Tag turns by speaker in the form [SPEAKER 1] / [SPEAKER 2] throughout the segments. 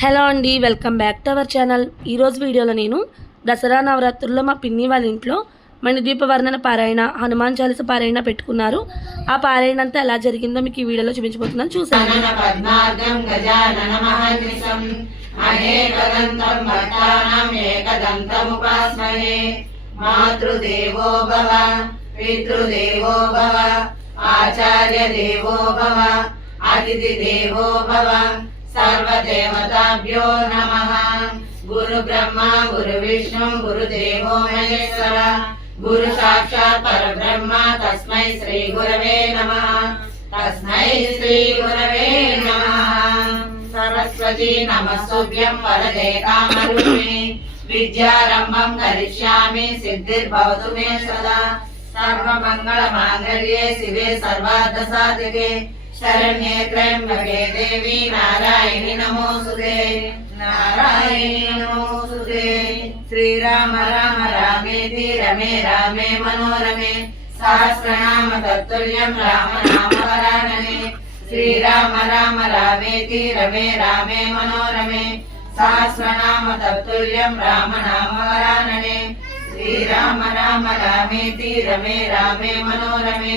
[SPEAKER 1] Hello అండి welcome back to our channel ఈరోజు వీడియోలో నేను దసరా నవరాత్రుల్లో మా పిన్ని వాళ్ళ ఇంట్లో మణిద్వీప వర్ణన పారాయణ హనుమాన్ చాలీస పారాయణ పెట్టుకున్నారు ఆ పారాయణ అంతా ఎలా జరిగిందో మీకు ఈ వీడియోలో చూపించబోతున్నాను
[SPEAKER 2] చూసాను ఆచార్య దేవో భవ అతిథి దేవో భవ सर्वदेवताभ्यो नमः गुरुब्रह्मा गुरुविष्णु गुरुदेवो महेश्वर गुरु साक्षात् परब्रह्म तस्मै श्रीगुरवे नमः तस्मै श्रीगुरवे नमः सरस्वती नमस्तुभ्यं वरदे कामरूपे विद्यारम्भं करिष्यामि सिद्धिर्भवतु मे सदा सर्वमङ्गलमाङ्गल्ये शिवे सर्वार्थसाधिके शरण्ये त्र्यम्बके देवी नारायणि नमोऽस्तुते नारायणि नमोऽस्तुते श्रीराम राम रामेति रमे रामे मनोरमे सहस्रनाम तत्तुल्यं राम नाम वरानने श्रीराम राम रामेति रमे रामे मनोरमे सहस्रनाम तत्तुल्यं राम नाम वरानने श्रीराम राम रामेति रमे रामे मनोरमे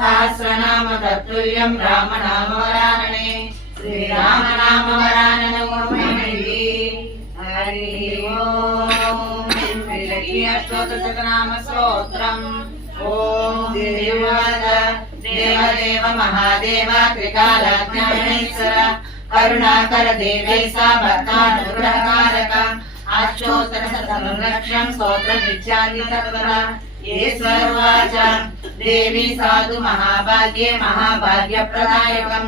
[SPEAKER 2] సహస్రనామ తత్తుల్యం రామనామ వరాననే శ్రీరామ నామ వరానన ఓమైనది హరి ఓం అష్టోత శతనామ స్తోత్రం ఓం దేవాద దేవదేవ మహాదేవ త్రికాలజ్ఞానేశ్వర
[SPEAKER 1] కరుణాకర దేవైస
[SPEAKER 2] భక్తానుగ్రహకారక అష్టోత్తర సంరక్షం స్తోత్రం విద్యాది సర్వరా ఈశ్వరువాచ దేవి సాధు మహాభాగ్యే మహాభాగ్య ప్రదాయకం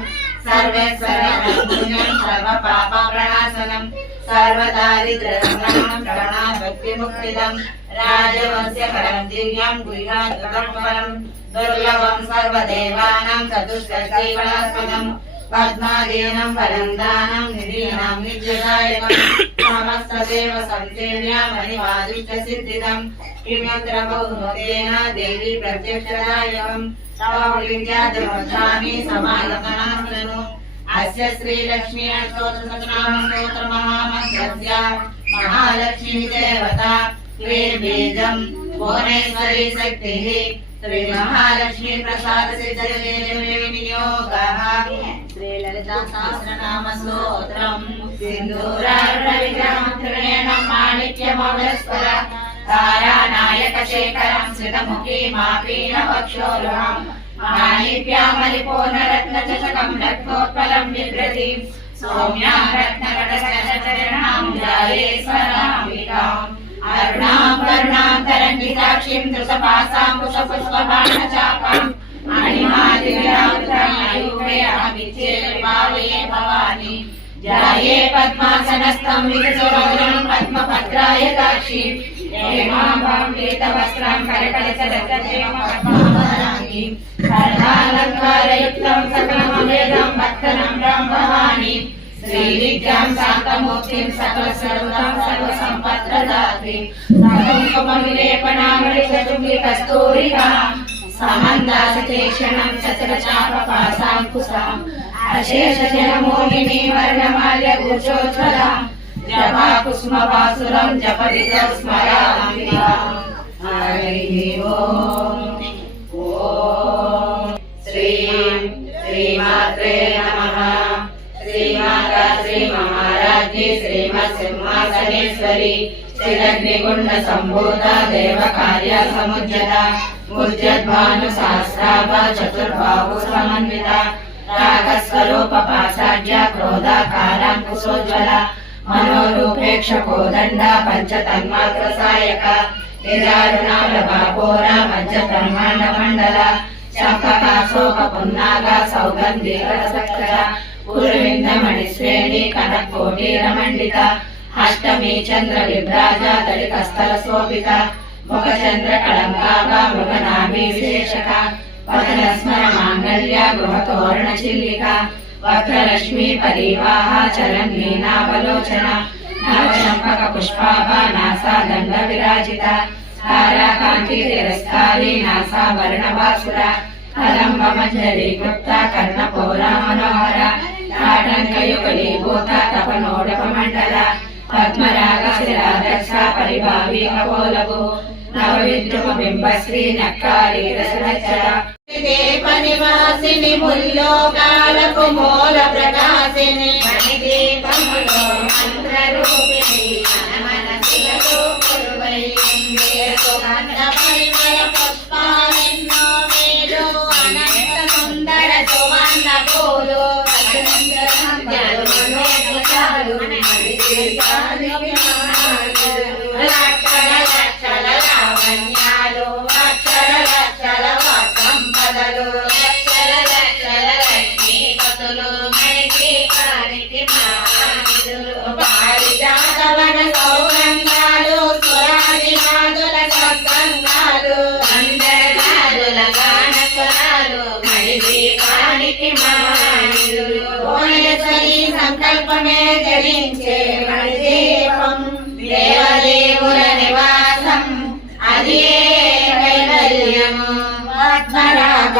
[SPEAKER 2] సర్వేశ్వరం సర్వ పాప ప్రణాశనం సర్వదారిద్రరణం ప్రణా భక్తి ముక్తిదం రాజవంశ్య పరం దివ్యం గుహ్యాం దుర్లభం సర్వదేవానాం చతుష్కైవలాస్పదం పద్మాదీనం వరందానం నిధీనాం నిత్యదాయకం సమస్తదేవ సంసేవ్యామణివాదిత్య సిద్ధిదం కిమత్ర బహుమతేన దేవి ప్రత్యక్షదాయకం సవాళించాదిమధ్యాని సమాలకనాశనను అస్య శ్రీలక్ష్మీ అష్టోత్తరనామం స్తోత్రమహామంత్రస్య మహాలక్ష్మీ దేవత శ్రీ భువనేశ్వరీ శక్తి శ్రీ మహాలక్ష్మీ ప్రసాద సిద్ధ వినియోగ లలితా సహస్రనామ స్తోత్రం సింధూరాగ్రవిగ్రహం త్రివేణం మాణిక్యమౌలస్వర తారానాయక శేఖరం శ్రితముఖీ మాపీన వక్షోరుహం మాణిక్యామలిపూర్ణరత్నచకం రత్నోత్పలం బిభ్రతి సౌమ్యాం రత్నకటశరణాం జాయే స్వరాంబికాం అరుణాం కరుణాం తరంగితాక్షీం ధృతపాసాం కుశపుష్పబాణచాపాం ध्याये पद्मासनस्थं विदुषवग्रं पद्मभद्राय दाक्षीं हेमाम्बां पीतवस्त्रां करकलचरतदेवपद्माभराङ्गीं
[SPEAKER 1] सर्वालङ्कारयुक्तं सकलमवेदं भक्तनं ब्रह्मवाणीं श्रीविद्यां
[SPEAKER 2] शान्तमूर्तिं सकलसर्वदां सर्वसम्पत्रदात्रीं सकलकुमविलेपनामलितचुम्बिकस्तूरिकां समन्दासकेषणं चतुरचापपाशाङ्कुशाम् అశేషజనమూలిని వర్ణమాల్య కూర్చోజ్వలం జపాకుస్మపాసురం జపరిత స్మరామి హరి ఓం ఓం శ్రీం
[SPEAKER 1] శ్రీమాత్రే నమః
[SPEAKER 2] శ్రీమాతా శ్రీ మహారాజ్ఞి శ్రీమత్ సింహాసనేశ్వరి శ్రీరగ్నిగుండ సంభూత దేవ కార్య సముజ్జత ముజ్జద్భాను సహస్రాభ చతుర్బాహు సమన్విత रागस्वरूपपाषाढ्य क्रोधाकाराङ्कुशोज्ज्वल मनोरूपेक्षको दण्ड पञ्चतन्मात्रसायक निदारुणालभापोर मज्जब्रह्माण्डमण्डल शम्पकाशोपपुन्नाग सौगन्धिरसक्षर उर्विन्दमणिश्रेणी कनकोटिरमण्डित अष्टमी चन्द्रविभ्राज दलितस्थलशोभित मुखचन्द्रकलङ्काग मृगनामी विशेषका वदनस्मरमाङ्गल्या गृहतोरणचिल्लिका वक्रलक्ष्मी परीवाहा चरन् मीनावलोचना नाकशम्पकपुष्पाभा नासा दण्डविराजिता ताराकान्तिरस्तारी नासा वर्णवासुरा कदम्बमञ्जरी गुप्ता कर्णपोरा मनोहरा काटङ्कयुगली भूता तपनोडपमण्डला पद्मरागशिरादक्षा परिभावी कपोलभूः నవవిద్రుమబింబశ్రీ నక్కారి పనివాసిని ముల్లోకాలకు మూల ప్రకాశిని దీపములో మంత్రరూపిణి మన శిలలో పుష్పాలెన్నో మీరు అనంత సుందర సువర్ణ పూలు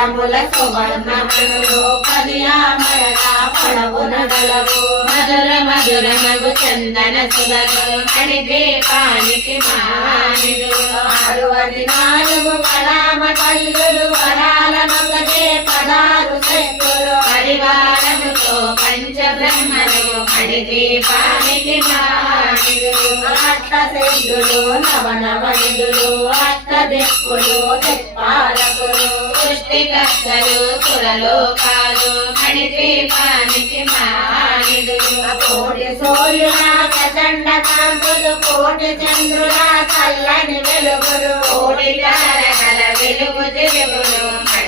[SPEAKER 2] కరముల సువర్ణమణులు పదియామరగా పడవున గలవు మధుర మధుర నగు చందన సుగలు దీపానికి మానిలు నాలుగు కళామ తల్లులు వరాల మగ దీప శ్రీదీపానికి అష్ట సిద్ధులు నవనవ నిధులు అష్ట దిక్కులు దిక్పాలకులు సృష్టికర్తలు సురలోకాలు మణిద్వీపానికి మహానిధులు కోటి సూర్యుల ప్రచండ కాంతులు కోటి చంద్రుల చల్లని వెలుగులు కోటి తారకల వెలుగు తెలుగులు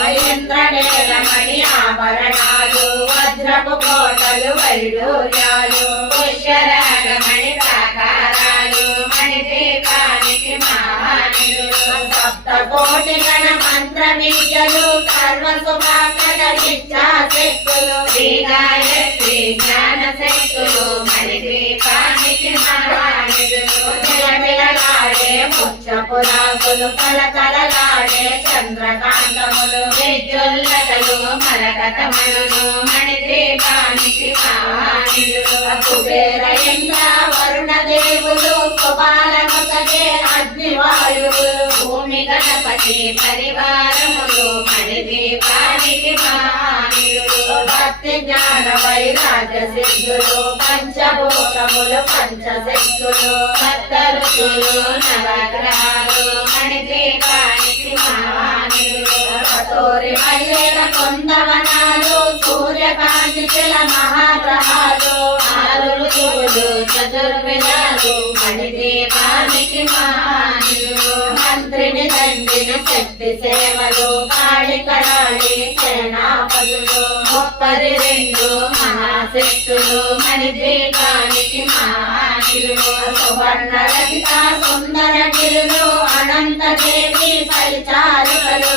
[SPEAKER 2] మహేంద్రవేలమణి ఆభరణాలు వజ్రపు కోటలు వైడూర్యాలు పుష్యరాగమణి ప్రాకారాలు మణిదీపానికి మహానిలు సప్తకోటి గణ మంత్ర విద్యలు సర్వసుభాకర విద్యా శక్తులు శ్రీ గాయత్రి జ్ఞాన శక్తులు మణిదీపానికి మహానిలు కలకలలాడే ముచ్చపురాకులు కలకలలాడే చంద్రకాంతములు విద్యుల్లతలు మరకతమణులు మణిదీపానికి కుబేర ఇంద్ర వరుణ దేవులు కుబాలముఖే అగ్నివాయువులు భూమి గణపతి పరివారములు మణిదీపానికి ఉత్పత్తి జ్ఞాన వైరాగ్య సిద్ధులు పంచభూతములు పంచ సిద్ధులు సప్త ఋషులు నవగ్రహాలు మణిదీపానికి మహానులు మల్లెల కొందవనాలు సూర్యకాంతి చెల మహాగ్రహాలు ఆరు ఋషులు చతుర్విధాలు మణిదీపానికి మహాను మంత్రిని తండ్రిని శక్తి సేవలు కాళికరాళి సేనాపదులు ముప్పది రెండు మహాశక్తులు మణిద్వీపానికి మహాశిలువు సువర్ణ రచిత సుందర గిరులు అనంత దేవి పరిచారికలు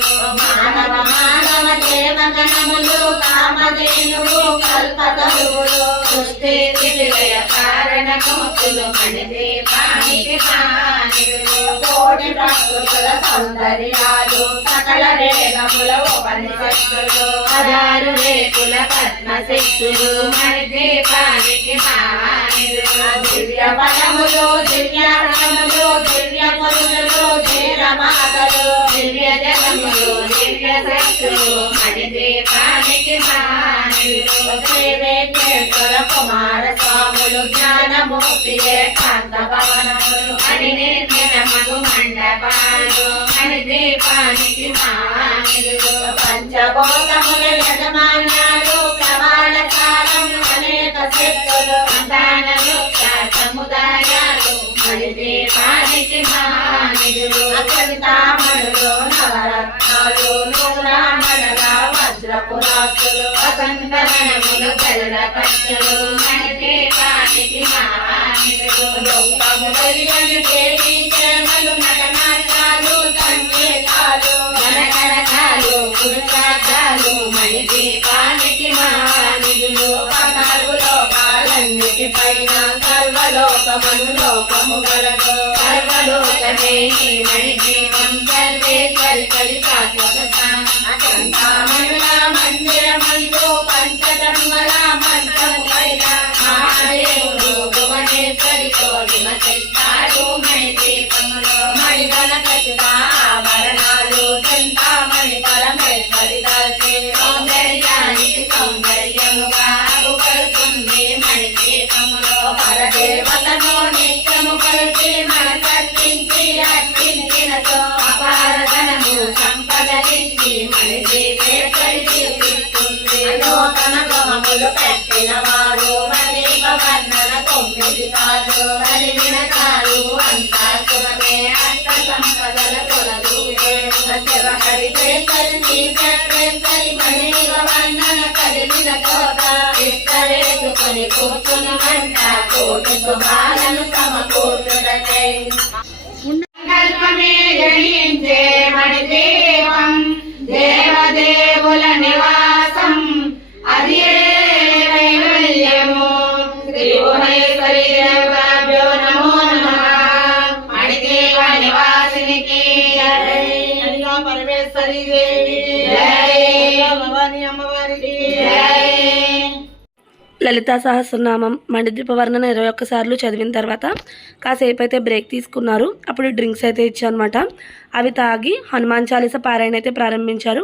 [SPEAKER 2] మానవ మానవ దేవగణములు సౌందర్యాలు సకల వేదముల పద్మశక్తులు దివ్య పదములు దివ్య రకములు దివ్య పురుషులు ధీరమాలు పానికి సాని శ్రీ వెంకటేశ్వర కుమార స్వాములు జ్ఞానమూర్తి ఏకాంత భవనములు అని నిర్మిన మగు మండపాలు అని దీపానికి సాని పంచభూతముల యజమాన్యాలు ప్రమాణ కాలం అనేక శక్తులు సంతానలు సముదాయాలు మరి దీపానికి మానిలు అత్యంతామణులు నవరత్నాలు నూరామణలు వజ్రపురాసులు వసంతవనములు గరుడ పక్షులు మన దీపానికి మహాలు నటనాటాలు సంకేతాలు గణగణకాలు పురుషార్థాలు మన దీపానికి family go స్వాములు పెట్టిన వాడు మదీప వర్ణన తొమ్మిది కాదు అలిగిన కాడు అంతా శివమే అంత సంపదల తొలదు శివ చేసరి వర్ణన కదిలిన కోటి గణించే మణిదేవం
[SPEAKER 1] దేవదేవుల నివా లలితా సహస్రనామం మండిద్రిప వర్ణన ఇరవై ఒక్కసార్లు చదివిన తర్వాత కాసేపు అయితే బ్రేక్ తీసుకున్నారు అప్పుడు డ్రింక్స్ అయితే ఇచ్చానమాట అవి తాగి హనుమాన్ చాలీస పారాయణ అయితే ప్రారంభించారు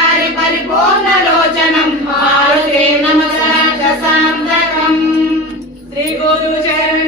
[SPEAKER 2] పరిపూర్ణలోచనం శ్రీ గురు చరణ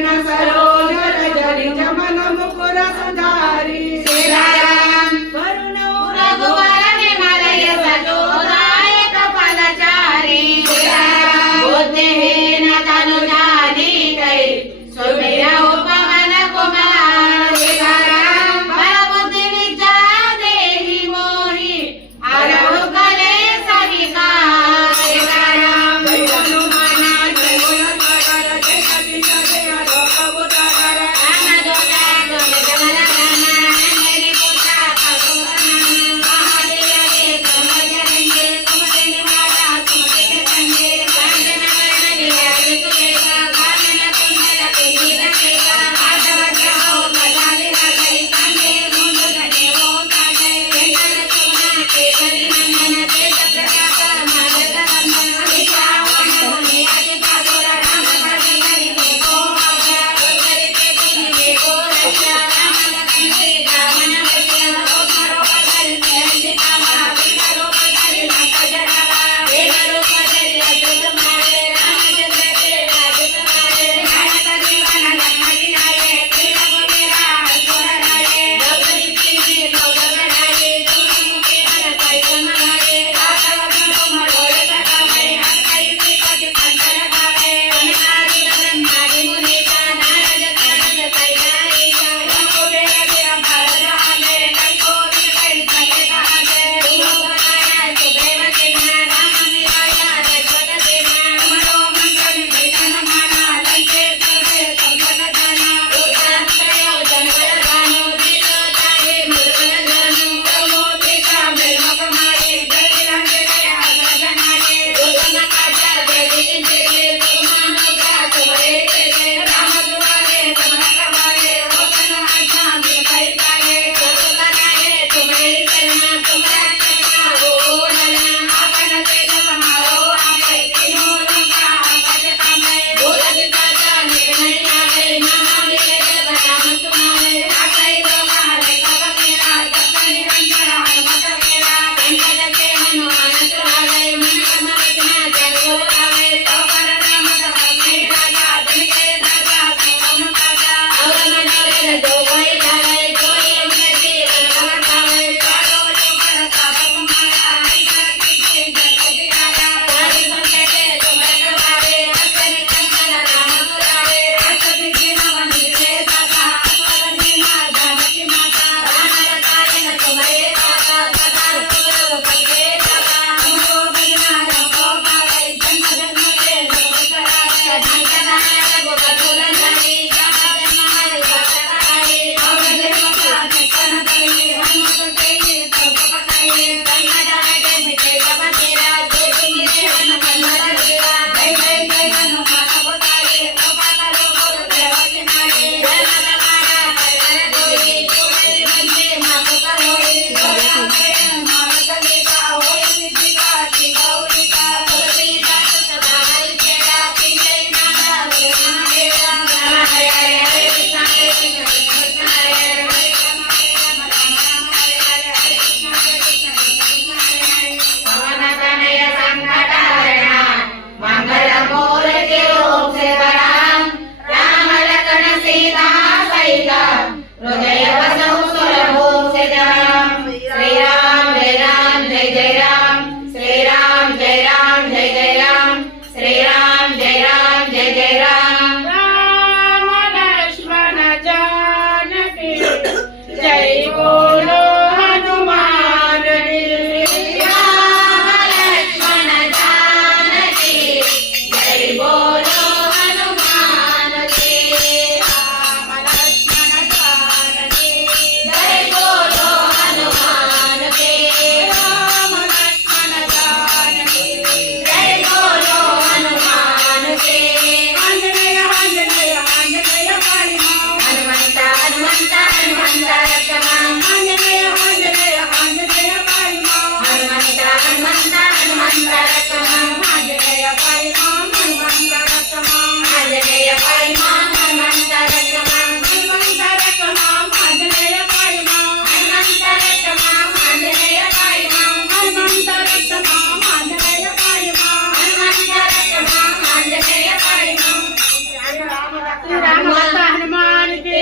[SPEAKER 2] రామమాత హనుమానికి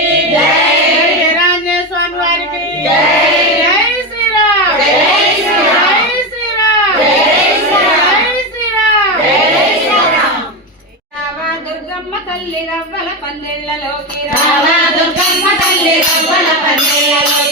[SPEAKER 2] రాంజే స్వామి వారికి జై శ్రీరామ్ జై శ్రీరామ్ జై శ్రీరామ్ రావా దుర్గమ్మ తల్లి రవ్వల పల్లెళ్ళలోకి రావా దుర్గమ్మ తల్లి రవ్వల పల్లెళ్ళలో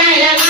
[SPEAKER 2] Para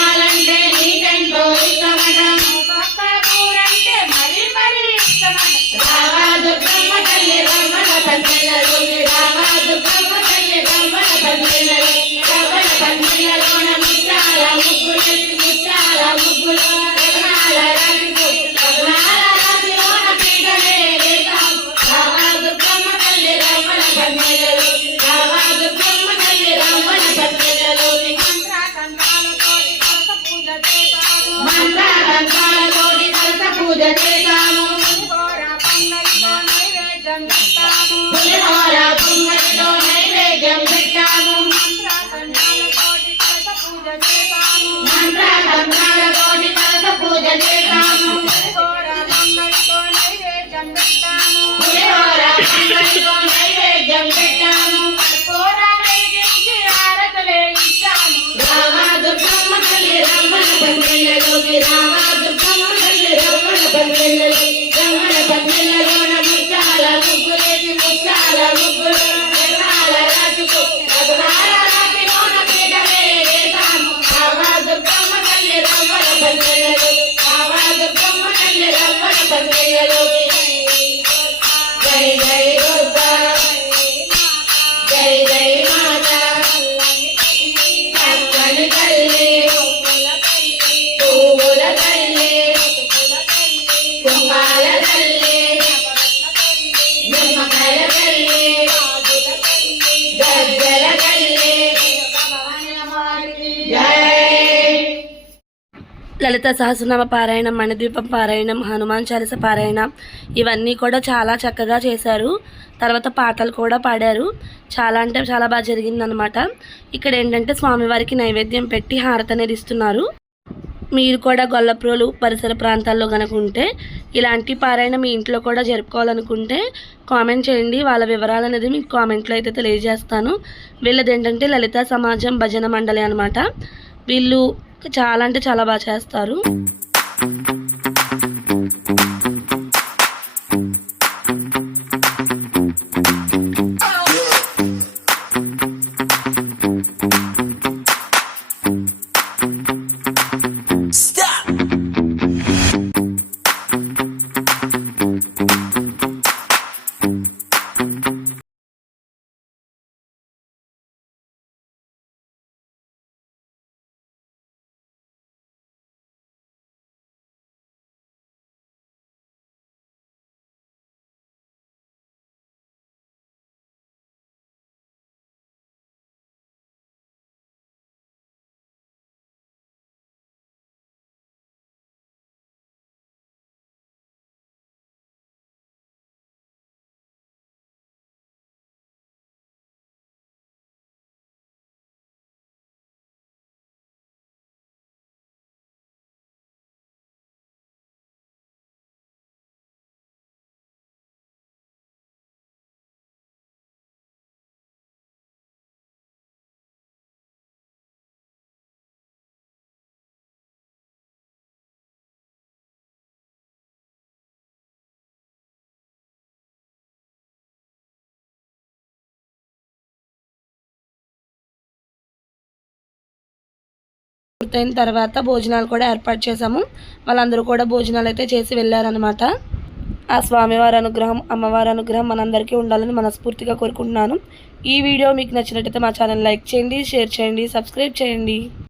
[SPEAKER 2] Thank you.
[SPEAKER 1] లలిత సహస్రనామ పారాయణం మణిద్వీపం పారాయణం హనుమాన్ చాలీస పారాయణం ఇవన్నీ కూడా చాలా చక్కగా చేశారు తర్వాత పాటలు కూడా పాడారు చాలా అంటే చాలా బాగా జరిగిందనమాట ఇక్కడ ఏంటంటే స్వామివారికి నైవేద్యం పెట్టి హారత అనేది ఇస్తున్నారు మీరు కూడా గొల్లప్రోలు పరిసర ప్రాంతాల్లో కనుక ఉంటే ఇలాంటి పారాయణ మీ ఇంట్లో కూడా జరుపుకోవాలనుకుంటే కామెంట్ చేయండి వాళ్ళ వివరాలు అనేది మీకు కామెంట్లో అయితే తెలియజేస్తాను వీళ్ళది ఏంటంటే లలిత సమాజం భజన మండలి అనమాట వీళ్ళు చాలా అంటే చాలా బాగా చేస్తారు పూర్తయిన తర్వాత భోజనాలు కూడా ఏర్పాటు చేశాము వాళ్ళందరూ కూడా భోజనాలు అయితే చేసి వెళ్ళారనమాట ఆ స్వామివారి అనుగ్రహం అమ్మవారి అనుగ్రహం మనందరికీ ఉండాలని మనస్ఫూర్తిగా కోరుకుంటున్నాను ఈ వీడియో మీకు నచ్చినట్టయితే మా ఛానల్ లైక్ చేయండి షేర్ చేయండి సబ్స్క్రైబ్ చేయండి